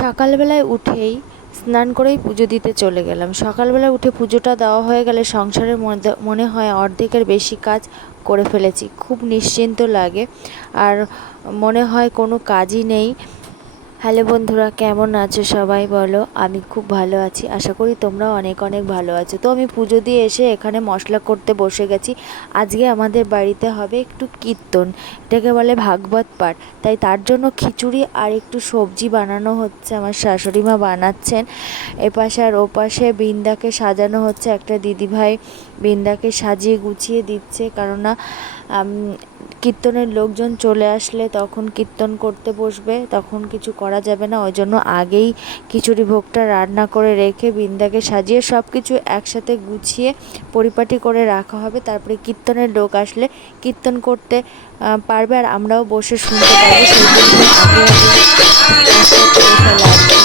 সকালবেলায় উঠেই স্নান করেই পুজো দিতে চলে গেলাম। সকালবেলায় উঠে পুজোটা দেওয়া হয়ে গেলে সংসারের মধ্যে মনে হয় অর্ধেকের বেশি কাজ করে ফেলেছি, খুব নিশ্চিন্ত লাগে আর মনে হয় কোনো কাজই নেই। হ্যালো বন্ধুরা, কেমন আছো সবাই বলো? আমি খুব ভালো আছি, আশা করি তোমরা অনেক অনেক ভালো আছো। তো আমি পুজো দিয়ে এসে এখানে মশলা করতে বসে গেছি। আজকে আমাদের বাড়িতে হবে একটু কীর্তন, এটাকে বলে ভাগবত পাঠ। তাই তার জন্য খিচুড়ি আর একটু সবজি বানানো হচ্ছে, আমার শাশুড়ি মা বানাচ্ছেন। এপাশে আর ওপাশে বৃন্দাকে সাজানো হচ্ছে, একটা দিদিভাই বৃন্দাকে সাজিয়ে গুছিয়ে দিচ্ছে, কেননা কীর্তনের লোকজন চলে আসলে তখন কীর্তন করতে বসবে, তখন কিছু করা যাবে না। ওই জন্য আগেই খিচুড়ি ভোগটা রান্না করে রেখে বৃন্দাকে সাজিয়ে সব কিছু একসাথে গুছিয়ে পরিপাটি করে রাখা হবে। তারপরে কীর্তনের লোক আসলে কীর্তন করতে পারবে আর আমরাও বসে শুনতে পারবো, সেই জন্য আগে কাজটা করে ফেলা আর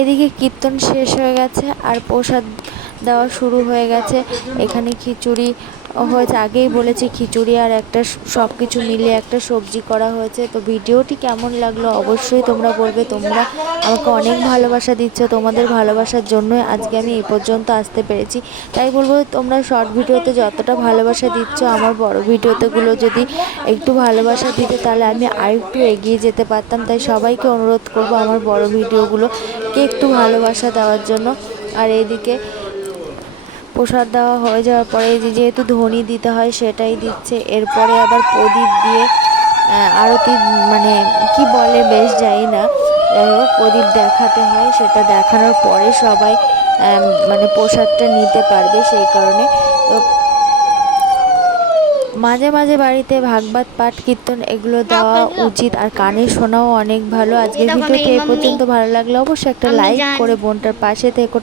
এদিকে কীর্তন শেষ হয়ে গেছে আর প্রসাদ দেওয়া শুরু হয়ে গেছে। এখানে খিচুড়ি হয়েছে, আগেই বলেছি খিচুড়ি আর একটা সব কিছু মিলিয়ে একটা সবজি করা হয়েছে। তো ভিডিওটি কেমন লাগলো অবশ্যই তোমরা বলবে। তোমরা আমাকে অনেক ভালোবাসা দিচ্ছ, তোমাদের ভালোবাসার জন্যই আজকে আমি এই পর্যন্ত আসতে পেরেছি। তাই বলবো তোমরা শর্ট ভিডিওতে যতটা ভালোবাসা দিচ্ছ, আমার বড় ভিডিওতেগুলো যদি একটু ভালোবাসা দিতে তাহলে আমি আরেকটু এগিয়ে যেতে পারতাম। তাই সবাইকে অনুরোধ করবো আমার বড় ভিডিওগুলোকে একটু ভালোবাসা দেওয়ার জন্য। আর এইদিকে প্রসাদ দেওয়া হয়ে যাওয়ার পরে যেহেতু ধনি দিতে হয় সেটাই দিচ্ছে। এরপরে আবার প্রদীপ দিয়ে আরতি, মানে কি বলে বেশ যাই না, যাই হোক প্রদীপ দেখাতে হয়, সেটা দেখানোর পরে সবাই মানে প্রসাদটা নিতে পারবে। সেই কারণে তো মাঝে মাঝে বাড়িতে ভাগবত পাঠ কীর্তন এগুলো দেওয়া উচিত, আর কানে শোনাও অনেক ভালো। আজকের ভিডিওতে এ পর্যন্ত ভালো লাগলে অবশ্যই একটা লাইক করে বোনটার পাশে থেকো।